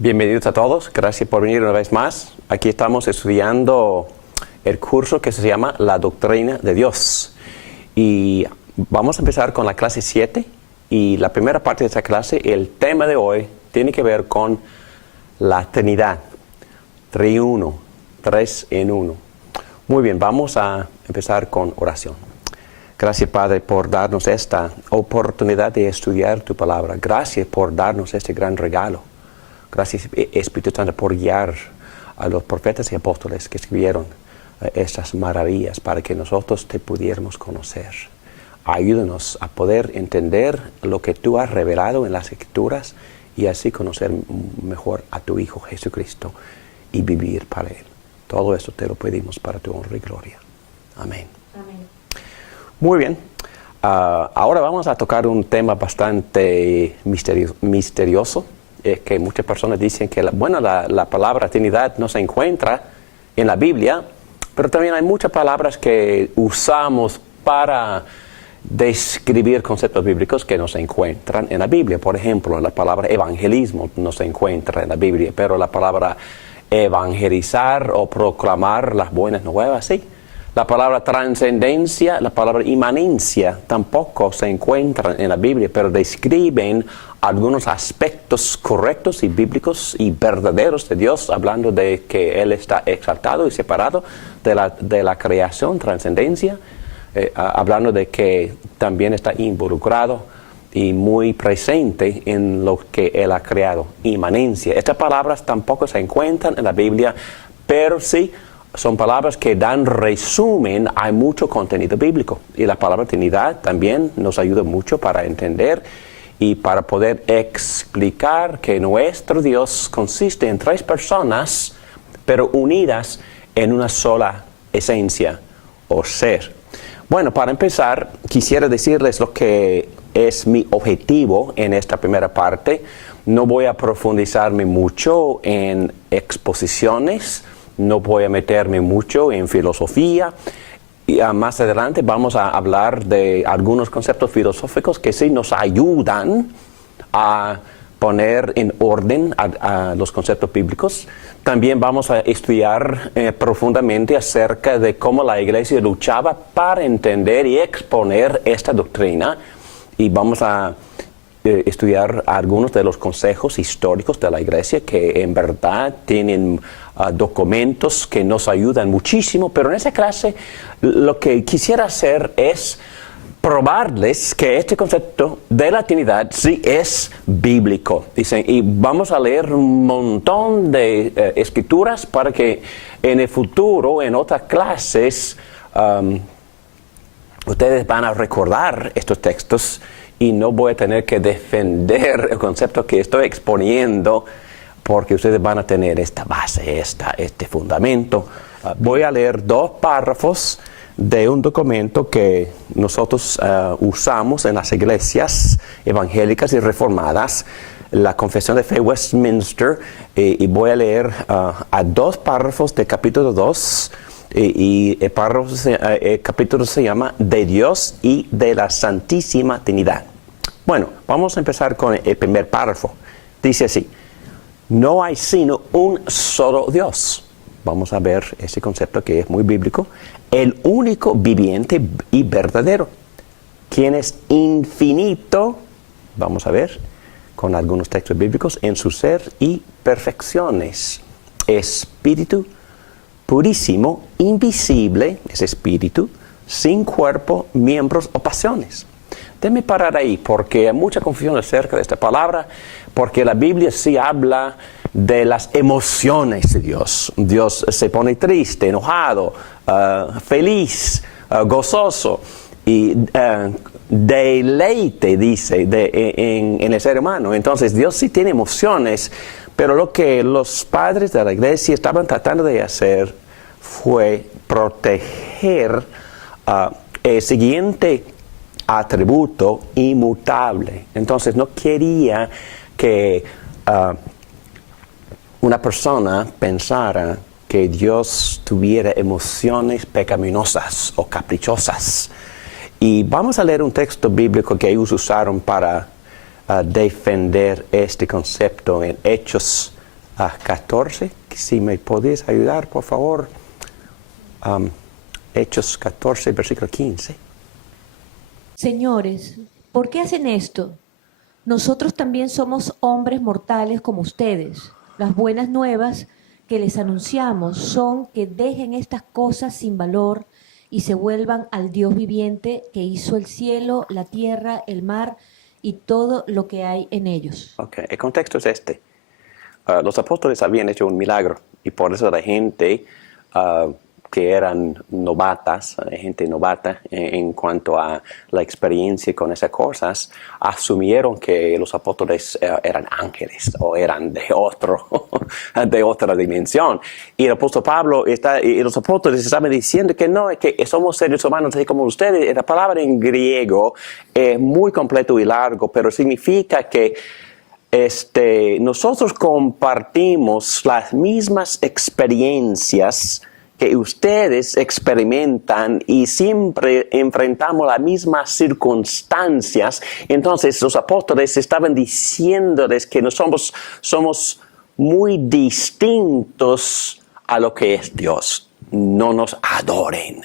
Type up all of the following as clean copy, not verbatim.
Bienvenidos a todos, gracias por venir una vez más. Aquí estamos estudiando el curso que se llama La Doctrina de Dios. Y vamos a empezar con la clase 7. Y la primera parte de esta clase, el tema de hoy, tiene que ver con la Trinidad. Triuno, tres en uno. Muy bien, vamos a empezar con oración. Gracias, Padre, por darnos esta oportunidad de estudiar tu palabra. Gracias por darnos este gran regalo. Gracias, Espíritu Santo, por guiar a los profetas y apóstoles que escribieron estas maravillas para que nosotros te pudiéramos conocer. Ayúdanos a poder entender lo que tú has revelado en las Escrituras y así conocer mejor a tu Hijo Jesucristo y vivir para Él. Todo esto te lo pedimos para tu honra y gloria. Amén. Amén. Muy bien. Ahora vamos a tocar un tema bastante misterioso. Es que muchas personas dicen que la palabra Trinidad no se encuentra en la Biblia, pero también hay muchas palabras que usamos para describir conceptos bíblicos que no se encuentran en la Biblia. Por ejemplo, la palabra evangelismo no se encuentra en la Biblia, pero la palabra evangelizar o proclamar las buenas nuevas, sí. La palabra trascendencia, la palabra inmanencia tampoco se encuentran en la Biblia, pero describen algunos aspectos correctos y bíblicos y verdaderos de Dios, hablando de que Él está exaltado y separado de la creación, trascendencia, hablando de que también está involucrado y muy presente en lo que Él ha creado, inmanencia. Estas palabras tampoco se encuentran en la Biblia, pero sí son palabras que dan resumen a mucho contenido bíblico. Y la palabra Trinidad también nos ayuda mucho para entender y para poder explicar que nuestro Dios consiste en tres personas, pero unidas en una sola esencia o ser. Bueno, para empezar, quisiera decirles lo que es mi objetivo en esta primera parte. No voy a profundizarme mucho en exposiciones, no voy a meterme mucho en filosofía. Y más adelante vamos a hablar de algunos conceptos filosóficos que sí nos ayudan a poner en orden a los conceptos bíblicos. También vamos a estudiar profundamente acerca de cómo la Iglesia luchaba para entender y exponer esta doctrina. Y vamos a estudiar algunos de los consejos históricos de la Iglesia que en verdad tienen documentos que nos ayudan muchísimo, pero en esa clase lo que quisiera hacer es probarles que este concepto de la Trinidad sí es bíblico. Dicen, y vamos a leer un montón de escrituras para que en el futuro, en otras clases, ustedes van a recordar estos textos y no voy a tener que defender el concepto que estoy exponiendo, porque ustedes van a tener esta base, este fundamento. Voy a leer 2 párrafos de un documento que nosotros usamos en las iglesias evangélicas y reformadas, la Confesión de Fe Westminster, y voy a leer a 2 párrafos del capítulo 2, y el capítulo se llama De Dios y de la Santísima Trinidad. Bueno, vamos a empezar con el primer párrafo. Dice así: no hay sino un solo Dios. Vamos a ver ese concepto que es muy bíblico. El único viviente y verdadero, quien es infinito, vamos a ver, con algunos textos bíblicos, en su ser y perfecciones. Espíritu purísimo, invisible, es espíritu, sin cuerpo, miembros o pasiones. Déjenme parar ahí, porque hay mucha confusión acerca de esta palabra, porque la Biblia sí habla de las emociones de Dios. Dios se pone triste, enojado, feliz, gozoso, y deleite, dice, en el ser humano. Entonces Dios sí tiene emociones, pero lo que los padres de la iglesia estaban tratando de hacer fue proteger el siguiente atributo inmutable. Entonces no quería que una persona pensara que Dios tuviera emociones pecaminosas o caprichosas. Y vamos a leer un texto bíblico que ellos usaron para defender este concepto en Hechos 14. Si me podéis ayudar, por favor. Hechos 14, versículo 15. Señores, ¿por qué hacen esto? Nosotros también somos hombres mortales como ustedes. Las buenas nuevas que les anunciamos son que dejen estas cosas sin valor y se vuelvan al Dios viviente que hizo el cielo, la tierra, el mar y todo lo que hay en ellos. Okay. El contexto es este. Los apóstoles habían hecho un milagro y por eso la gente que eran novatas, gente novata en cuanto a la experiencia con esas cosas, asumieron que los apóstoles eran ángeles o eran de otra dimensión. Y el apóstol Pablo y los apóstoles estaban diciendo que no, que somos seres humanos así como ustedes. La palabra en griego es muy completo y largo, pero significa que nosotros compartimos las mismas experiencias que ustedes experimentan y siempre enfrentamos las mismas circunstancias. Entonces los apóstoles estaban diciéndoles que somos muy distintos a lo que es Dios. No nos adoren,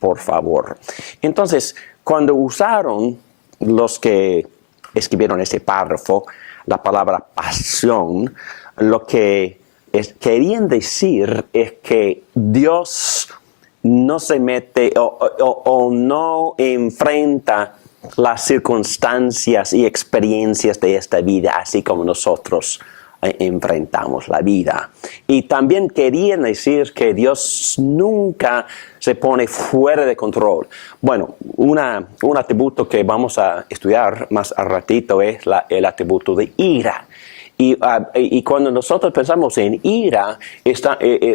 por favor. Entonces, cuando usaron los que escribieron ese párrafo, la palabra pasión, lo que querían decir es que Dios no se mete o no enfrenta las circunstancias y experiencias de esta vida así como nosotros enfrentamos la vida. Y también querían decir que Dios nunca se pone fuera de control. Bueno, un atributo que vamos a estudiar más al ratito es el atributo de ira. Y cuando nosotros pensamos en ira,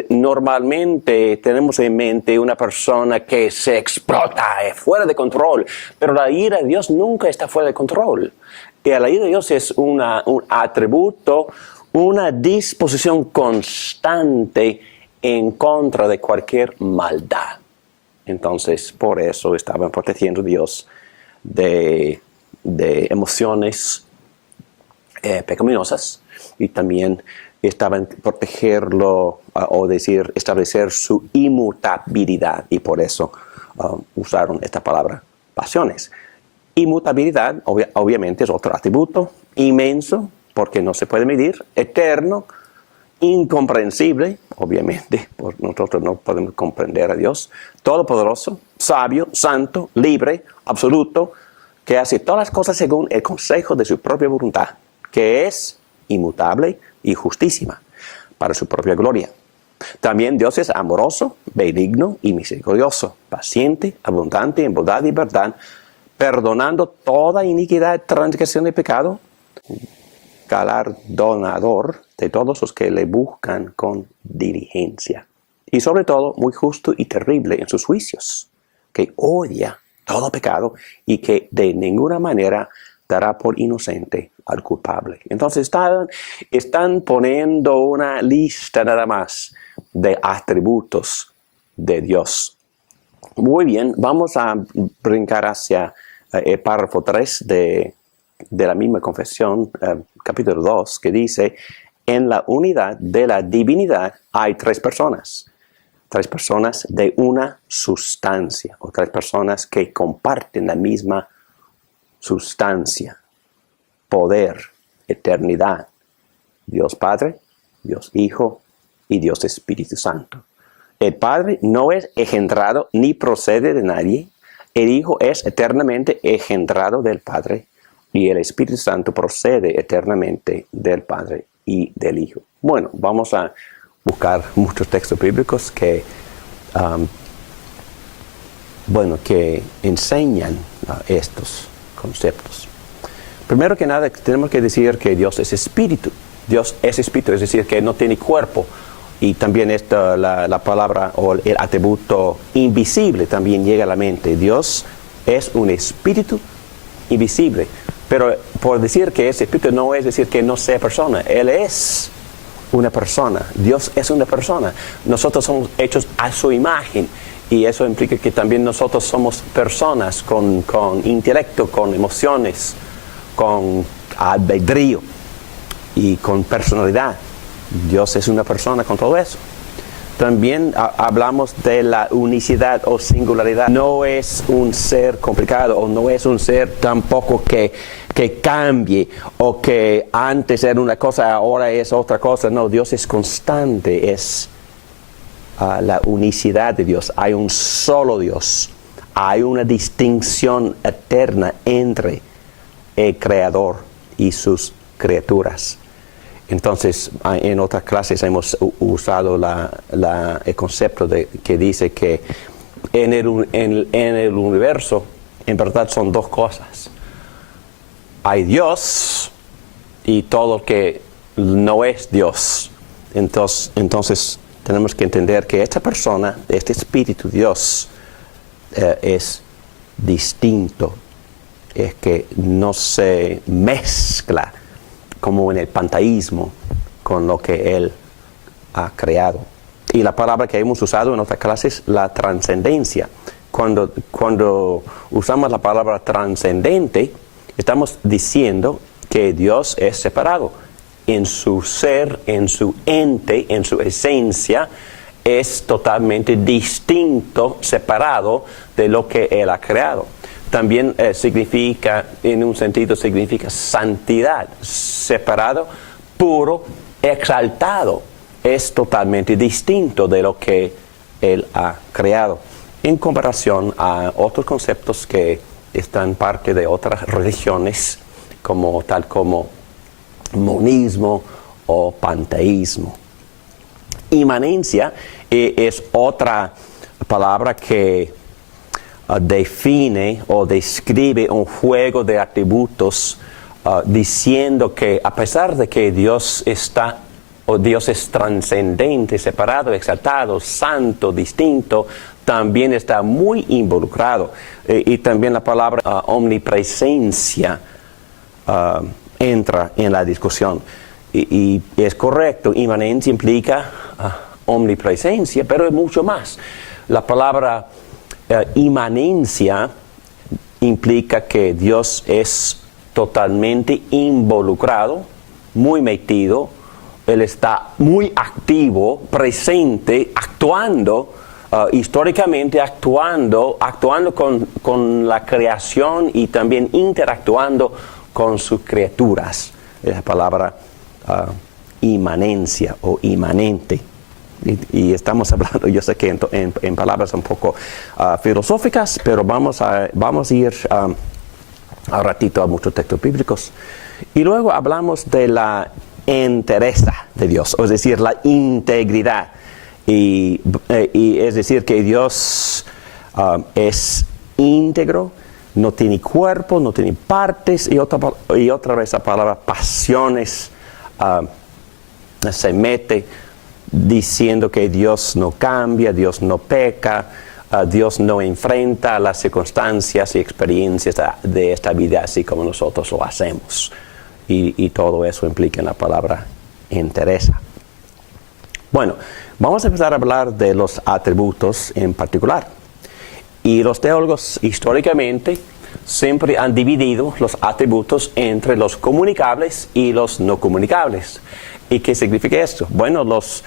normalmente tenemos en mente una persona que se explota, es fuera de control. Pero la ira de Dios nunca está fuera de control. Y la ira de Dios es un atributo, una disposición constante en contra de cualquier maldad. Entonces, por eso estaban protegiendo a Dios de emociones pecaminosas, y también estaban protegerlo establecer su inmutabilidad, y por eso usaron esta palabra pasiones. Inmutabilidad obviamente es otro atributo inmenso porque no se puede medir, eterno, incomprensible, obviamente, porque nosotros no podemos comprender a Dios, todopoderoso, sabio, santo, libre, absoluto, que hace todas las cosas según el consejo de su propia voluntad, que es inmutable y justísima para su propia gloria. También Dios es amoroso, benigno y misericordioso, paciente, abundante en bondad y verdad, perdonando toda iniquidad, transgresión y pecado, galardonador de todos los que le buscan con diligencia. Y sobre todo, muy justo y terrible en sus juicios, que odia todo pecado y que de ninguna manera dará por inocente al culpable. Entonces están poniendo una lista nada más de atributos de Dios. Muy bien, vamos a brincar hacia el párrafo 3 de la misma confesión, capítulo 2, que dice: en la unidad de la divinidad hay tres personas de una sustancia, o tres personas que comparten la misma sustancia, poder, eternidad. Dios Padre, Dios Hijo y Dios Espíritu Santo. El Padre no es engendrado ni procede de nadie. El Hijo es eternamente engendrado del Padre y el Espíritu Santo procede eternamente del Padre y del Hijo. Bueno, vamos a buscar muchos textos bíblicos que enseñan estos conceptos. Primero que nada, tenemos que decir que Dios es espíritu. Dios es espíritu, es decir, que no tiene cuerpo. Y también la palabra o el atributo invisible también llega a la mente. Dios es un espíritu invisible. Pero por decir que ese espíritu no es decir que no sea persona. Él es una persona. Dios es una persona. Nosotros somos hechos a su imagen. Y eso implica que también nosotros somos personas con intelecto, con emociones, con albedrío y con personalidad. Dios es una persona con todo eso. También hablamos de la unicidad o singularidad. No es un ser complicado o no es un ser tampoco que cambie o que antes era una cosa, ahora es otra cosa. No, Dios es constante, es la unicidad de Dios. Hay un solo Dios. Hay una distinción eterna entre el Creador y sus criaturas. Entonces, en otras clases hemos usado el concepto que dice que en el universo, en verdad, son dos cosas. Hay Dios y todo lo que no es Dios. Entonces tenemos que entender que esta persona, este espíritu, Dios, es distinto. Es que no se mezcla como en el panteísmo, con lo que Él ha creado. Y la palabra que hemos usado en otras clases, la trascendencia. Cuando usamos la palabra trascendente, estamos diciendo que Dios es separado. En su ser, en su ente, en su esencia, es totalmente distinto, separado de lo que Él ha creado. También significa, en un sentido, significa santidad, separado, puro, exaltado. Es totalmente distinto de lo que Él ha creado, en comparación a otros conceptos que están parte de otras religiones, tal como monismo o panteísmo. Inmanencia es otra palabra que define o describe un juego de atributos diciendo que a pesar de que Dios es trascendente, separado, exaltado, santo, distinto, también está muy involucrado. Y también la palabra omnipresencia entra en la discusión. Y es correcto, inmanencia implica omnipresencia, pero es mucho más. La palabra inmanencia implica que Dios es totalmente involucrado, muy metido. Él está muy activo, presente, actuando, históricamente actuando con la creación y también interactuando con sus criaturas. Es la palabra inmanencia o inmanente. Y estamos hablando, yo sé que en palabras un poco filosóficas, pero vamos a ir a ratito a muchos textos bíblicos. Y luego hablamos de la entereza de Dios, es decir, la integridad. Y es decir, que Dios es íntegro, no tiene cuerpo, no tiene partes, y otra vez la palabra pasiones se mete, diciendo que Dios no cambia, Dios no peca, Dios no enfrenta las circunstancias y experiencias de esta vida así como nosotros lo hacemos. Y todo eso implica en la palabra entereza. Bueno, vamos a empezar a hablar de los atributos en particular. Y los teólogos históricamente siempre han dividido los atributos entre los comunicables y los no comunicables. ¿Y qué significa esto? Bueno, los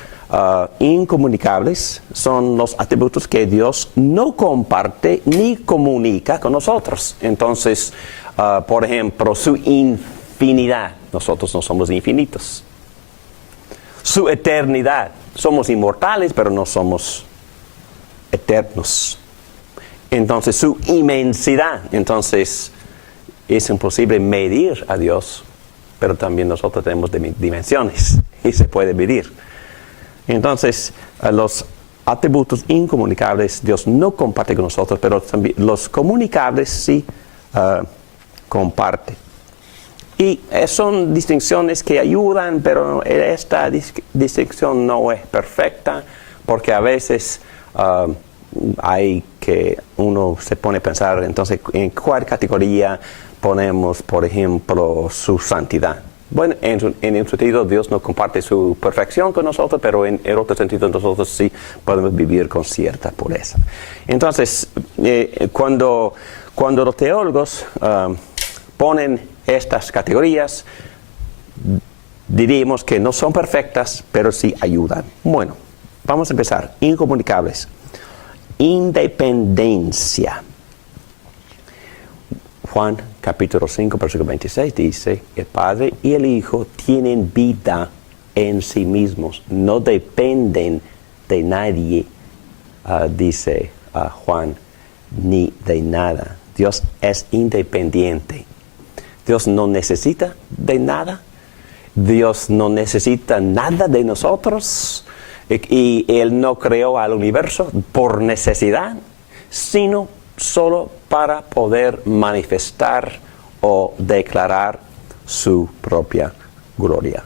incomunicables son los atributos que Dios no comparte ni comunica con nosotros. Entonces, por ejemplo, su infinidad. Nosotros no somos infinitos. Su eternidad. Somos inmortales, pero no somos eternos. Entonces, su inmensidad. Entonces, es imposible medir a Dios, pero también nosotros tenemos dimensiones y se puede medir. Entonces, los atributos incomunicables Dios no comparte con nosotros, pero también los comunicables sí comparte. Y son distinciones que ayudan, pero esta distinción no es perfecta, porque a veces hay que uno se pone a pensar, entonces, ¿en cuál categoría ponemos, por ejemplo, su santidad? Bueno, en un sentido Dios no comparte su perfección con nosotros, pero en otro sentido nosotros sí podemos vivir con cierta pureza. Entonces, cuando los teólogos ponen estas categorías, diríamos que no son perfectas, pero sí ayudan. Bueno, vamos a empezar. Incomunicables. Independencia. Juan capítulo 5, versículo 26 dice, el Padre y el Hijo tienen vida en sí mismos, no dependen de nadie, dice Juan, ni de nada. Dios es independiente. Dios no necesita de nada. Dios no necesita nada de nosotros. Y Él no creó al universo por necesidad, sino solo para poder manifestar o declarar su propia gloria.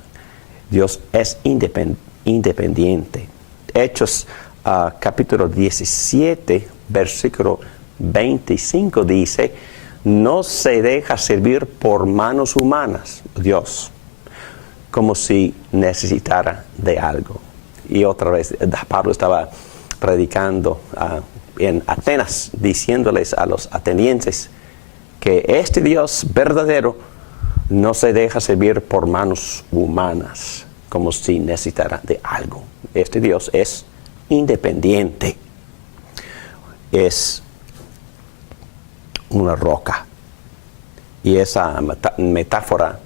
Dios es independiente. Hechos capítulo 17, versículo 25 dice, no se deja servir por manos humanas, Dios, como si necesitara de algo. Y otra vez Pablo estaba predicando en Atenas, diciéndoles a los atenienses que este Dios verdadero no se deja servir por manos humanas, como si necesitara de algo. Este Dios es independiente. Es una roca. Y esa metáfora,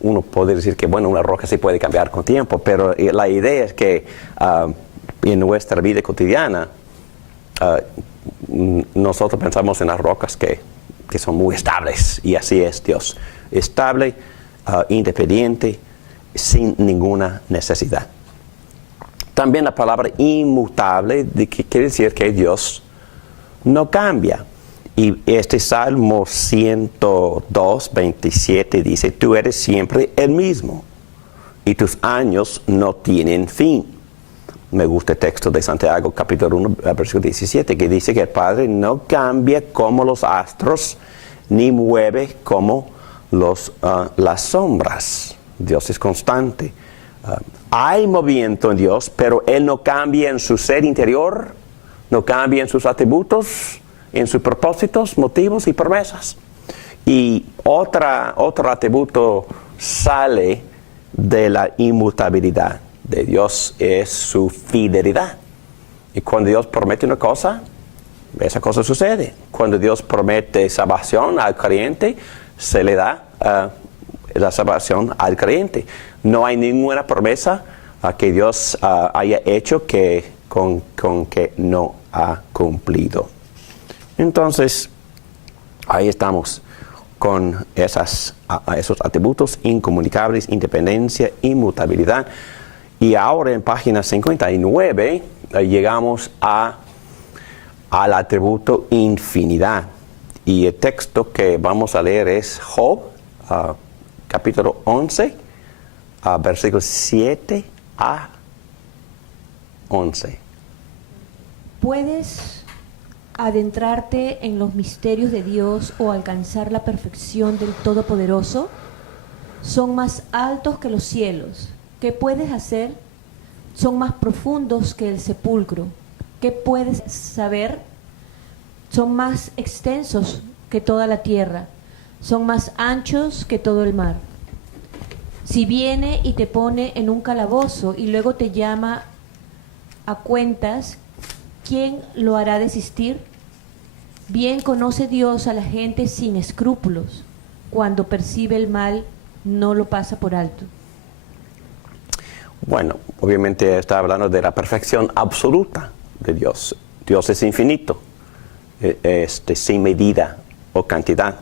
uno puede decir que, bueno, una roca sí puede cambiar con tiempo, pero la idea es que en nuestra vida cotidiana, nosotros pensamos en las rocas que son muy estables, y así es Dios. Estable, independiente, sin ninguna necesidad. También la palabra inmutable, que quiere decir que Dios no cambia. Y este Salmo 102, 27 dice, tú eres siempre el mismo y tus años no tienen fin. Me gusta el texto de Santiago, capítulo 1, versículo 17, que dice que el Padre no cambia como los astros, ni mueve como las sombras. Dios es constante. Hay movimiento en Dios, pero Él no cambia en su ser interior, no cambia en sus atributos, en sus propósitos, motivos y promesas. Y otro atributo sale de la inmutabilidad de Dios, es su fidelidad. Y cuando Dios promete una cosa, esa cosa sucede. Cuando Dios promete salvación al creyente, se le da la salvación al creyente. No hay ninguna promesa que Dios haya hecho con que no ha cumplido. Entonces, ahí estamos con esos atributos incomunicables, independencia, inmutabilidad. Y ahora en página 59 llegamos al atributo infinidad. Y el texto que vamos a leer es Job, capítulo 11, versículos 7 a 11. ¿Puedes adentrarte en los misterios de Dios o alcanzar la perfección del Todopoderoso? Son más altos que los cielos. ¿Qué puedes hacer? Son más profundos que el sepulcro. ¿Qué puedes saber? Son más extensos que toda la tierra. Son más anchos que todo el mar. Si viene y te pone en un calabozo y luego te llama a cuentas, ¿quién lo hará desistir? Bien conoce Dios a la gente sin escrúpulos. Cuando percibe el mal, no lo pasa por alto. Bueno, obviamente está hablando de la perfección absoluta de Dios. Dios es infinito, sin medida o cantidad.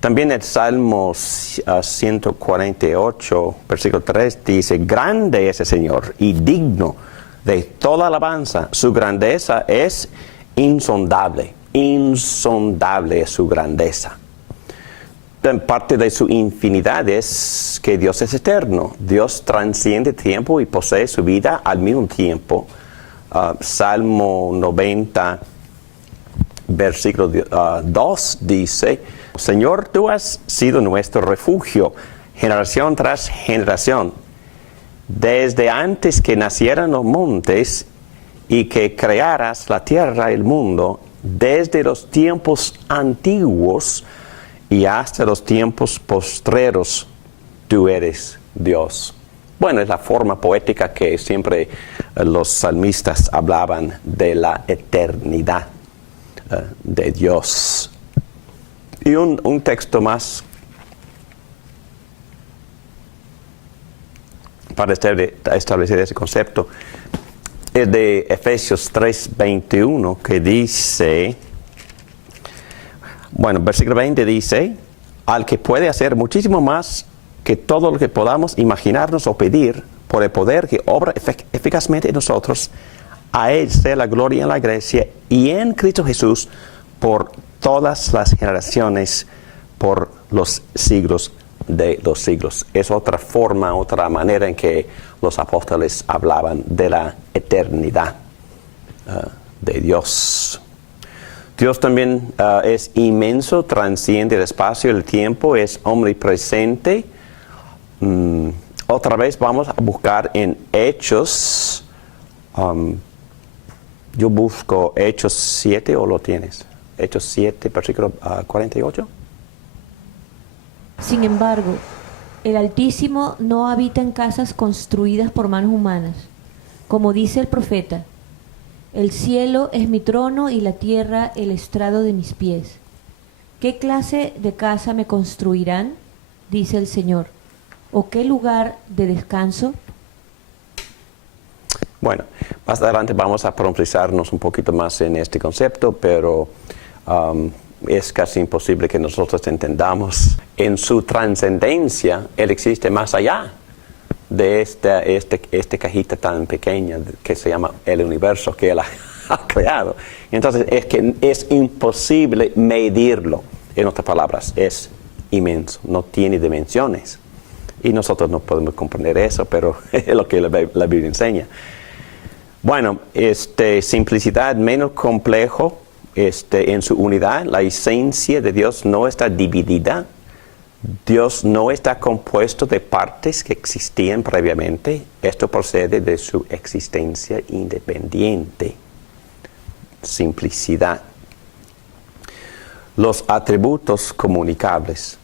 También el Salmo 148, versículo 3 dice, grande es el Señor y digno de toda alabanza. Su grandeza es insondable. Insondable es su grandeza. Parte de su infinidad es que Dios es eterno. Dios transciende tiempo y posee su vida al mismo tiempo. Salmo 90, versículo 2 dice, Señor, tú has sido nuestro refugio, generación tras generación, desde antes que nacieran los montes y que crearas la tierra y el mundo, desde los tiempos antiguos y hasta los tiempos postreros, tú eres Dios. Bueno, es la forma poética que siempre los salmistas hablaban de la eternidad de Dios. Y un texto más para establecer ese concepto es de Efesios 3:21, que dice, bueno, versículo 20 dice, al que puede hacer muchísimo más que todo lo que podamos imaginarnos o pedir, por el poder que obra eficazmente en nosotros, a Él sea la gloria en la iglesia y en Cristo Jesús por todas las generaciones, por los siglos de los siglos. Es otra forma, otra manera en que los apóstoles hablaban de la eternidad de Dios. Dios también es inmenso, trasciende el espacio y el tiempo, es omnipresente. Otra vez vamos a buscar en Hechos. Yo busco Hechos 7, ¿o lo tienes? Hechos 7, versículo 48. Sin embargo, el Altísimo no habita en casas construidas por manos humanas. Como dice el profeta, el cielo es mi trono y la tierra el estrado de mis pies. ¿Qué clase de casa me construirán? Dice el Señor. ¿O qué lugar de descanso? Bueno, más adelante vamos a profundizarnos un poquito más en este concepto, pero es casi imposible que nosotros entendamos en su trascendencia. Él existe más allá de esta cajita tan pequeña que se llama el universo que Él ha creado. Entonces es que es imposible medirlo. En otras palabras, es inmenso, no tiene dimensiones. Y nosotros no podemos comprender eso, pero es lo que la Biblia enseña. Bueno, simplicidad menos complejo. En su unidad, la esencia de Dios no está dividida. Dios no está compuesto de partes que existían previamente. Esto procede de su existencia independiente. Simplicidad. Los atributos comunicables.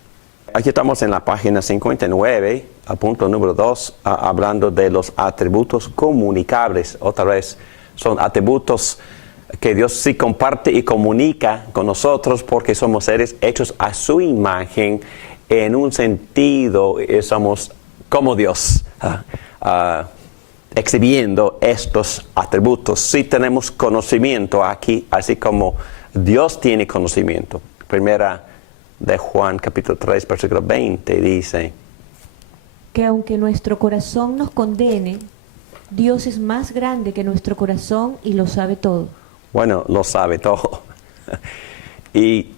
Aquí estamos en la página 59, a punto número 2, hablando de los atributos comunicables. Otra vez, son atributos que Dios sí comparte y comunica con nosotros porque somos seres hechos a su imagen. En un sentido, somos como Dios, exhibiendo estos atributos. Sí tenemos conocimiento aquí, así como Dios tiene conocimiento. Primera de Juan, capítulo 3, versículo 20, dice que aunque nuestro corazón nos condene, Dios es más grande que nuestro corazón y lo sabe todo. Bueno, lo sabe todo. Y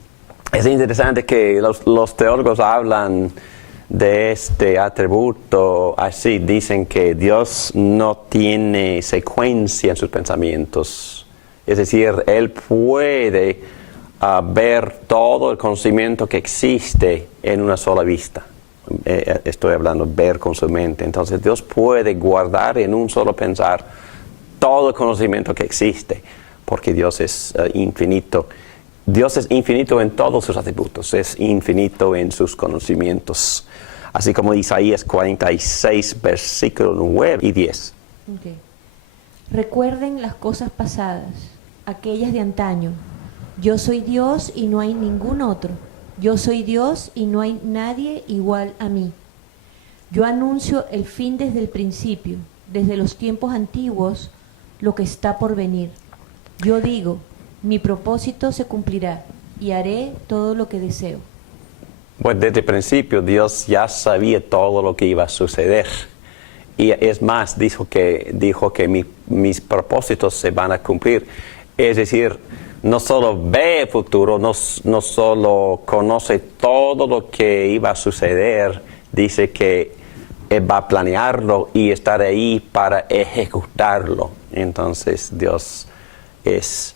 es interesante que los teólogos hablan de este atributo así. Dicen que Dios no tiene secuencia en sus pensamientos. Es decir, Él puede ver todo el conocimiento que existe en una sola vista. Estoy hablando de ver con su mente. Entonces Dios puede guardar en un solo pensar todo el conocimiento que existe. Porque Dios es infinito. Dios es infinito en todos sus atributos, es infinito en sus conocimientos. Así como Isaías 46, versículos 9 y 10. Okay. Recuerden las cosas pasadas, aquellas de antaño. Yo soy Dios y no hay ningún otro. Yo soy Dios y no hay nadie igual a mí. Yo anuncio el fin desde el principio, desde los tiempos antiguos, lo que está por venir. Yo digo, mi propósito se cumplirá y haré todo lo que deseo. Pues desde el principio Dios ya sabía todo lo que iba a suceder. Y es más, dijo que mis propósitos se van a cumplir. Es decir, no solo ve el futuro, no solo conoce todo lo que iba a suceder, dice que Él va a planearlo y estar ahí para ejecutarlo. Entonces Dios es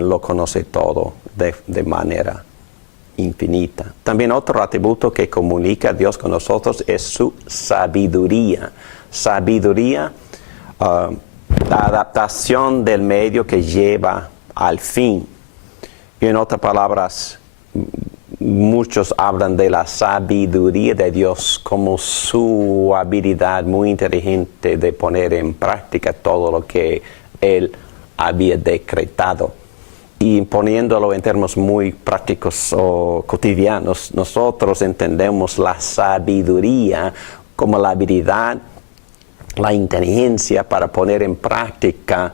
lo conoce todo de manera infinita. También otro atributo que comunica a Dios con nosotros es su sabiduría. Sabiduría, la adaptación del medio que lleva al fin. Y en otras palabras, muchos hablan de la sabiduría de Dios como su habilidad muy inteligente de poner en práctica todo lo que Él había decretado. Y poniéndolo en términos muy prácticos o cotidianos, nosotros entendemos la sabiduría como la habilidad, la inteligencia para poner en práctica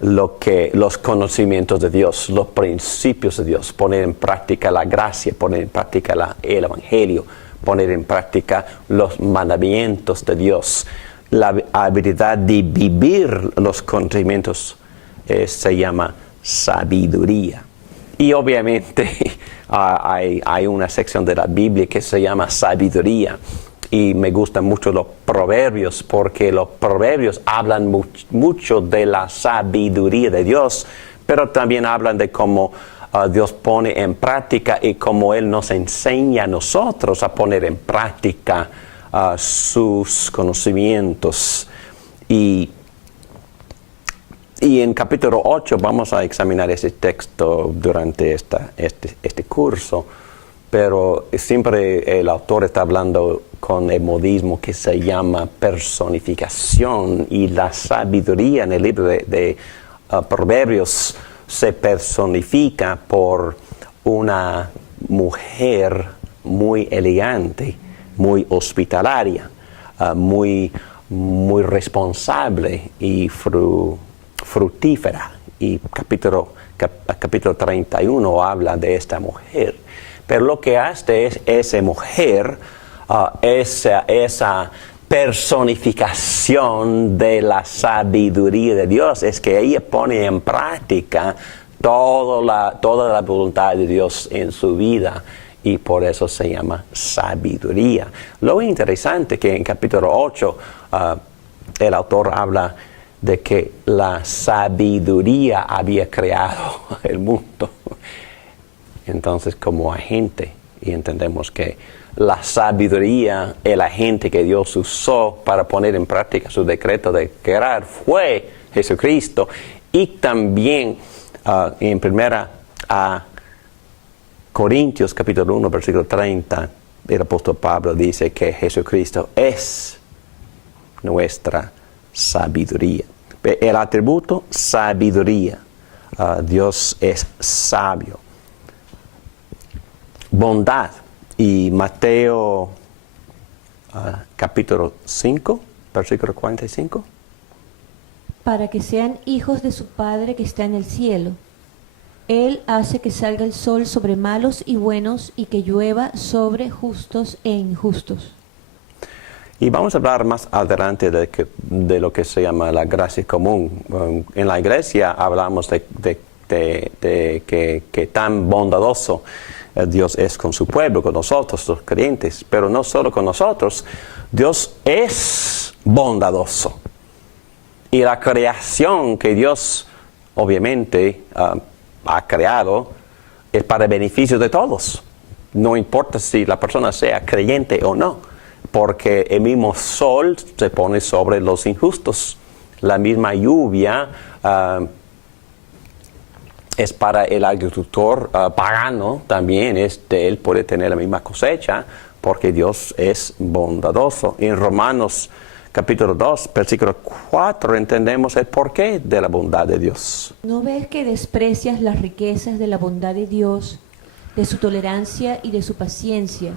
los conocimientos de Dios, los principios de Dios, poner en práctica la gracia, poner en práctica el Evangelio, poner en práctica los mandamientos de Dios. La habilidad de vivir los conocimientos se llama sabiduría. Y obviamente hay una sección de la Biblia que se llama sabiduría. Y me gustan mucho los proverbios porque los proverbios hablan mucho de la sabiduría de Dios, pero también hablan de cómo Dios pone en práctica y cómo Él nos enseña a nosotros a poner en práctica sus conocimientos. Y en capítulo 8 vamos a examinar ese texto durante este curso, pero siempre el autor está hablando con el modismo que se llama personificación, y la sabiduría en el libro de Proverbios se personifica por una mujer muy elegante, muy hospitalaria, muy responsable y fructífera. Y capítulo 31 habla de esta mujer. Pero lo que hace es esa mujer, esa personificación de la sabiduría de Dios, es que ella pone en práctica toda la voluntad de Dios en su vida, y por eso se llama sabiduría. Lo interesante que en capítulo 8 el autor habla de que la sabiduría había creado el mundo. Entonces, como agente, y entendemos que la sabiduría, el agente que Dios usó para poner en práctica su decreto de crear fue Jesucristo. Y también en primera Corintios capítulo 1 versículo 30, el apóstol Pablo dice que Jesucristo es nuestra sabiduría. El atributo sabiduría. Dios es sabio. Bondad. Y Mateo capítulo 5, versículo 45. Para que sean hijos de su Padre que está en el cielo. Él hace que salga el sol sobre malos y buenos, y que llueva sobre justos e injustos. Y vamos a hablar más adelante de lo que se llama la gracia común. En la iglesia hablamos de que tan bondadoso Dios es con su pueblo, con nosotros, los creyentes. Pero no solo con nosotros, Dios es bondadoso. Y la creación que Dios obviamente ha creado es para el beneficio de todos. No importa si la persona sea creyente o no, porque el mismo sol se pone sobre los injustos. La misma lluvia es para el agricultor pagano también. Él puede tener la misma cosecha porque Dios es bondadoso. En Romanos capítulo 2, versículo 4, entendemos el porqué de la bondad de Dios. ¿No ves que desprecias las riquezas de la bondad de Dios, de su tolerancia y de su paciencia,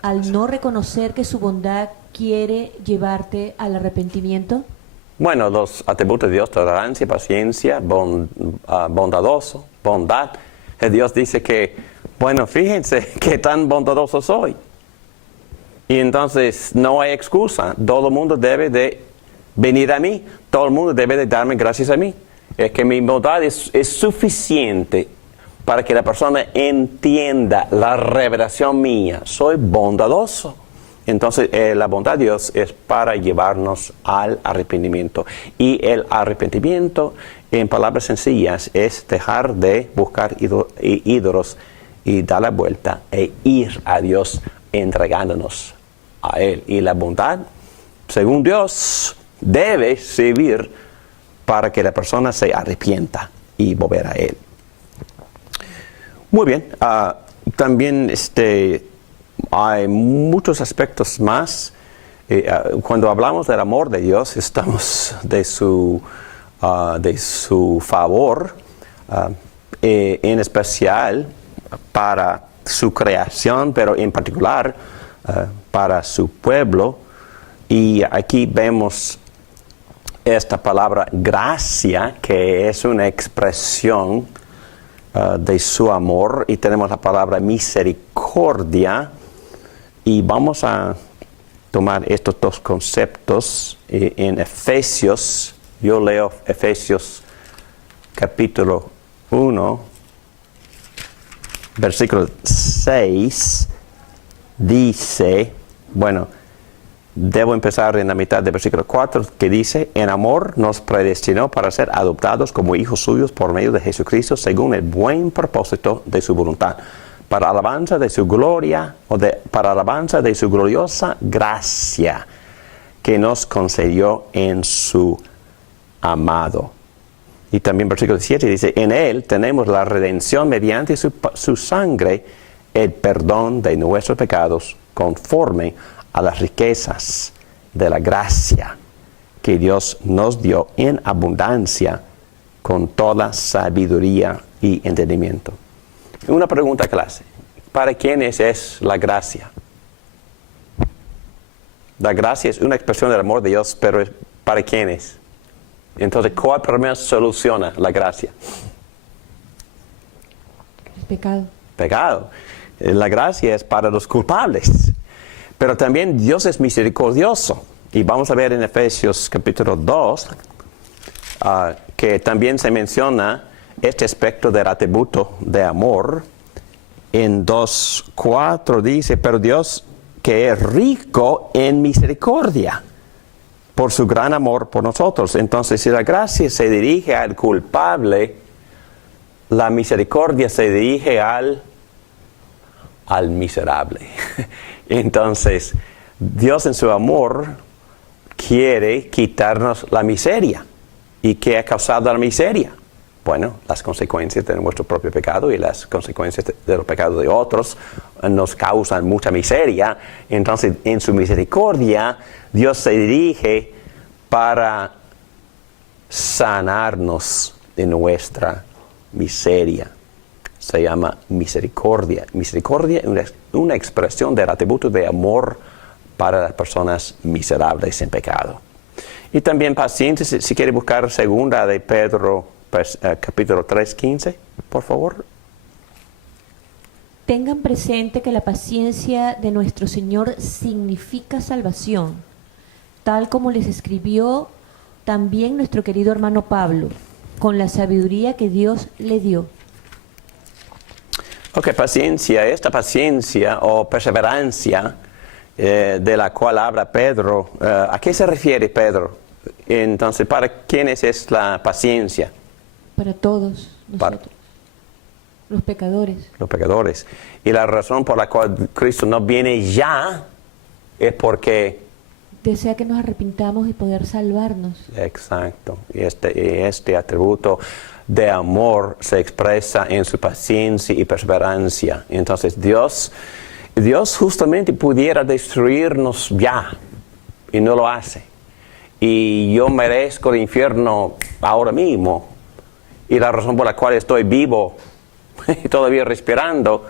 al no reconocer que su bondad quiere llevarte al arrepentimiento? Bueno, los atributos de Dios, tolerancia, paciencia, bondadoso, bondad. Dios dice que, bueno, fíjense qué tan bondadoso soy. Y entonces no hay excusa. Todo el mundo debe de venir a mí. Todo el mundo debe de darme gracias a mí. Es que mi bondad es suficiente para que la persona entienda la revelación mía. Soy bondadoso. Entonces la bondad de Dios es para llevarnos al arrepentimiento. Y el arrepentimiento en palabras sencillas, es dejar de buscar ídolos y dar la vuelta e ir a Dios entregándonos a Él. Y la bondad, según Dios, debe servir para que la persona se arrepienta y volver a Él. Muy bien. También hay muchos aspectos más. Cuando hablamos del amor de Dios, estamos de su favor, en especial para su creación, pero en particular para su pueblo. Y aquí vemos esta palabra gracia, que es una expresión de su amor, y tenemos la palabra misericordia, y vamos a tomar estos dos conceptos en Efesios. Yo leo Efesios capítulo 1, versículo 6, dice, debo empezar en la mitad del versículo 4, que dice: en amor nos predestinó para ser adoptados como hijos suyos por medio de Jesucristo, según el buen propósito de su voluntad, para alabanza de su gloria, para alabanza de su gloriosa gracia, que nos concedió en su amado. Y también versículo 7 dice: en Él tenemos la redención mediante su sangre, el perdón de nuestros pecados, conforme a las riquezas de la gracia que Dios nos dio en abundancia, con toda sabiduría y entendimiento. Una pregunta clase: ¿para quiénes es la gracia? La gracia es una expresión del amor de Dios, pero ¿para quiénes? Entonces, ¿cuál problema soluciona la gracia? El pecado. Pecado. La gracia es para los culpables. Pero también Dios es misericordioso. Y vamos a ver en Efesios capítulo 2, que también se menciona este aspecto del atributo de amor. En 2:4 dice: pero Dios, que es rico en misericordia, por su gran amor por nosotros. Entonces, si la gracia se dirige al culpable, la misericordia se dirige al miserable. Entonces, Dios en su amor quiere quitarnos la miseria. ¿Y qué ha causado la miseria? Bueno, las consecuencias de nuestro propio pecado y las consecuencias de los pecados de otros nos causan mucha miseria. Entonces, en su misericordia, Dios se dirige para sanarnos de nuestra miseria. Se llama misericordia. Misericordia es una expresión del atributo de amor para las personas miserables en pecado. Y también paciencia. Si quiere buscar segunda de Pedro, capítulo 3:15, por favor. Tengan presente que la paciencia de nuestro Señor significa salvación, tal como les escribió también nuestro querido hermano Pablo, con la sabiduría que Dios le dio. Ok, paciencia, esta paciencia o perseverancia de la cual habla Pedro, ¿a qué se refiere Pedro? Entonces, ¿para quiénes es la paciencia? Para todos nosotros, los pecadores. Los pecadores. Y la razón por la cual Cristo no viene ya es porque desea que nos arrepintamos y poder salvarnos. Exacto. Y este atributo de amor se expresa en su paciencia y perseverancia. Entonces Dios justamente pudiera destruirnos ya, y no lo hace. Y yo merezco el infierno ahora mismo. Y la razón por la cual estoy vivo y todavía respirando,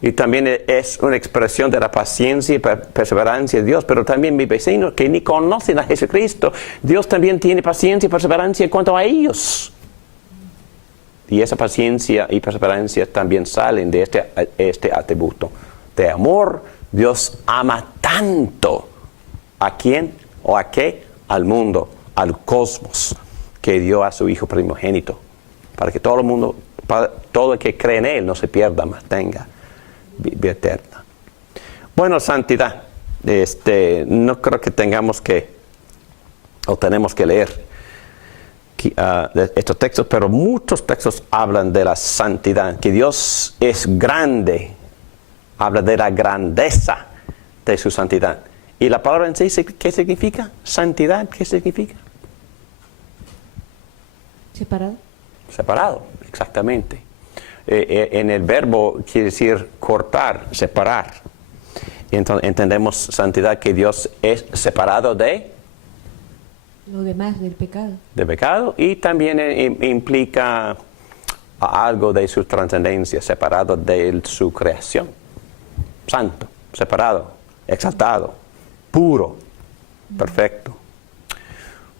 y también es una expresión de la paciencia y perseverancia de Dios. Pero también mis vecinos que ni conocen a Jesucristo, Dios también tiene paciencia y perseverancia en cuanto a ellos. Y esa paciencia y perseverancia también salen de este atributo de amor. Dios ama tanto. ¿A quién o a qué? Al mundo, al cosmos, que dio a su Hijo primogénito, para que todo el mundo, para todo el que cree en Él, no se pierda, mas tenga vida eterna. Bueno, santidad. No creo que tenemos que leer de estos textos, pero muchos textos hablan de la santidad, que Dios es grande, habla de la grandeza de su santidad. ¿Y la palabra en sí qué significa? Santidad, ¿qué significa? ¿Separado? Separado, exactamente. En el verbo quiere decir cortar, separar. Entonces entendemos santidad, que Dios es separado de Lo demás del pecado. de pecado, y también implica algo de su trascendencia, separado de su creación. Santo, separado, exaltado, puro, perfecto.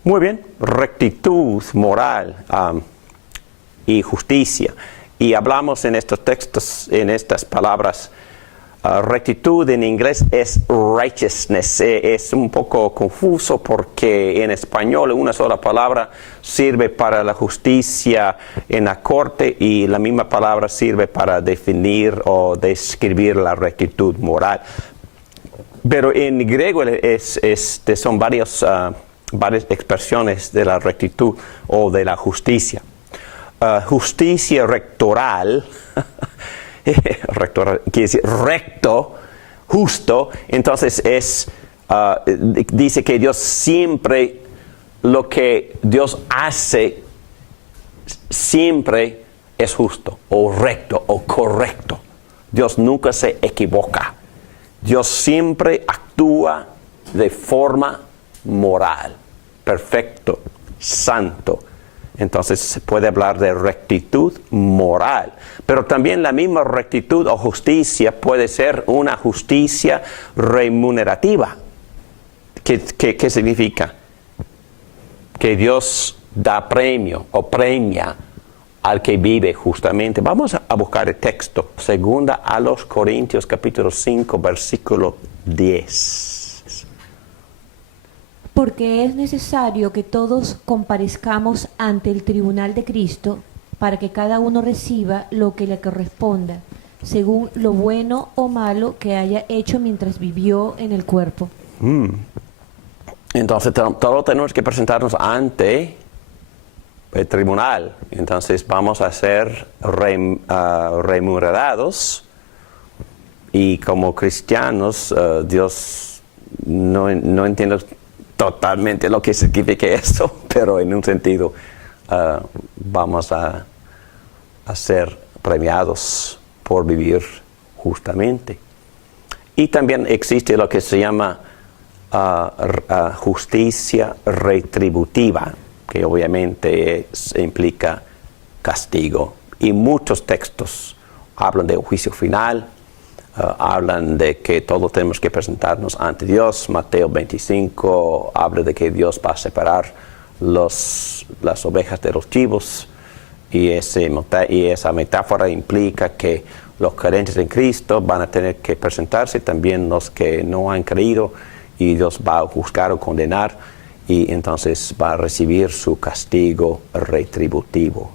Muy bien, rectitud moral y justicia. Y hablamos en estos textos, en estas palabras. Rectitud en inglés es righteousness. Es un poco confuso porque en español una sola palabra sirve para la justicia en la corte, y la misma palabra sirve para definir o describir la rectitud moral. Pero en griego son varias expresiones de la rectitud o de la justicia. Justicia rectoral, rectoral quiere decir recto, justo. Entonces dice que Dios siempre, lo que Dios hace siempre es justo o recto o correcto. Dios nunca se equivoca. Dios siempre actúa de forma moral, perfecto, santo. Entonces se puede hablar de rectitud moral, pero también la misma rectitud o justicia puede ser una justicia remunerativa. ¿Qué significa? Que Dios da premio o premia al que vive justamente. Vamos a buscar el texto. Segunda a los Corintios capítulo 5 versículo 10. Porque es necesario que todos comparezcamos ante el tribunal de Cristo, para que cada uno reciba lo que le corresponda, según lo bueno o malo que haya hecho mientras vivió en el cuerpo. Entonces todos tenemos que presentarnos ante el tribunal. Entonces vamos a ser remunerados, y como cristianos, Dios no entiendo totalmente lo que significa eso, pero en un sentido vamos a ser premiados por vivir justamente. Y también existe lo que se llama justicia retributiva, que obviamente implica castigo. Y muchos textos hablan de un juicio final. Hablan de que todos tenemos que presentarnos ante Dios. Mateo 25 habla de que Dios va a separar las ovejas de los chivos, y esa metáfora implica que los creyentes en Cristo van a tener que presentarse, también los que no han creído, y Dios va a juzgar o condenar, y entonces va a recibir su castigo retributivo.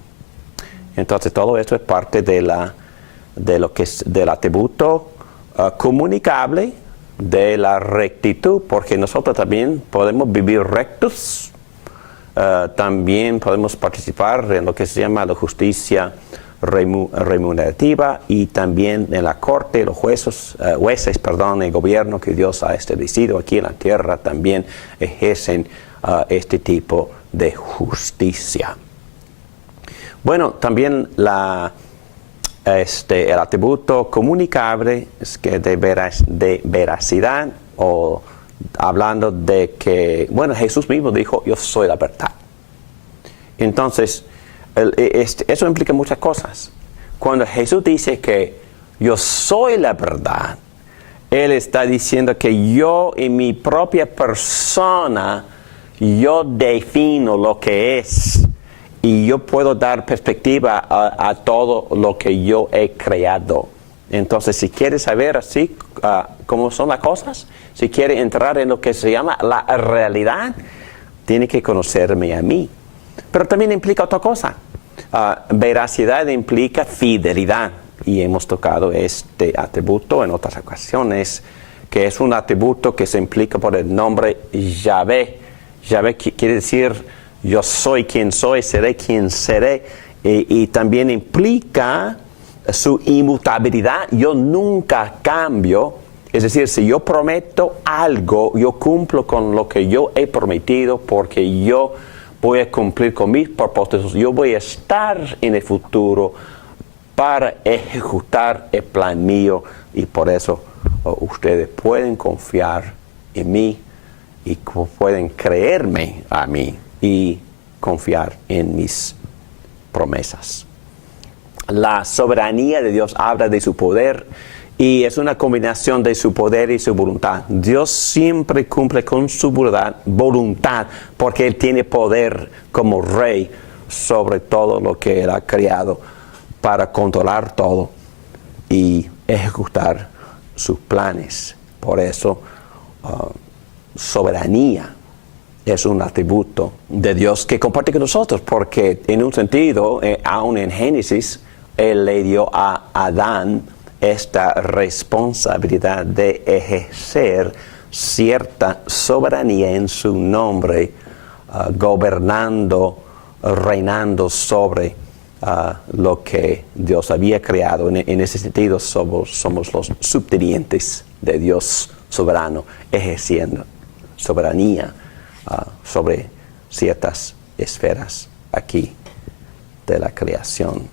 Entonces todo esto es parte del atributo comunicable de la rectitud, porque nosotros también podemos vivir rectos, también podemos participar en lo que se llama la justicia remunerativa, y también en la corte, los jueces, el gobierno que Dios ha establecido aquí en la tierra también ejercen este tipo de justicia. Bueno, también el atributo comunicable es que de veracidad, o hablando de que, Jesús mismo dijo, yo soy la verdad. Entonces, eso implica muchas cosas. Cuando Jesús dice que yo soy la verdad, Él está diciendo que yo en mi propia persona, yo defino lo que es. Y yo puedo dar perspectiva a todo lo que yo he creado. Entonces, si quieres saber así cómo son las cosas, si quieres entrar en lo que se llama la realidad, tiene que conocerme a mí. Pero también implica otra cosa. Veracidad implica fidelidad. Y hemos tocado este atributo en otras ocasiones, que es un atributo que se implica por el nombre Yahvé. Yahvé quiere decir yo soy quien soy, seré quien seré, y también implica su inmutabilidad. Yo nunca cambio. Es decir, si yo prometo algo, yo cumplo con lo que yo he prometido, porque yo voy a cumplir con mis propósitos. Yo voy a estar en el futuro para ejecutar el plan mío, y por eso ustedes pueden confiar en mí y pueden creerme a mí y confiar en mis promesas. La soberanía de Dios habla de su poder, y es una combinación de su poder y su voluntad. Dios siempre cumple con su voluntad porque Él tiene poder como rey sobre todo lo que Él ha creado, para controlar todo y ejecutar sus planes. Por eso, soberanía es un atributo de Dios que comparte con nosotros, porque en un sentido, aún en Génesis, Él le dio a Adán esta responsabilidad de ejercer cierta soberanía en su nombre, gobernando, reinando sobre lo que Dios había creado. En ese sentido somos los subtenientes de Dios soberano, ejerciendo soberanía sobre ciertas esferas aquí de la creación.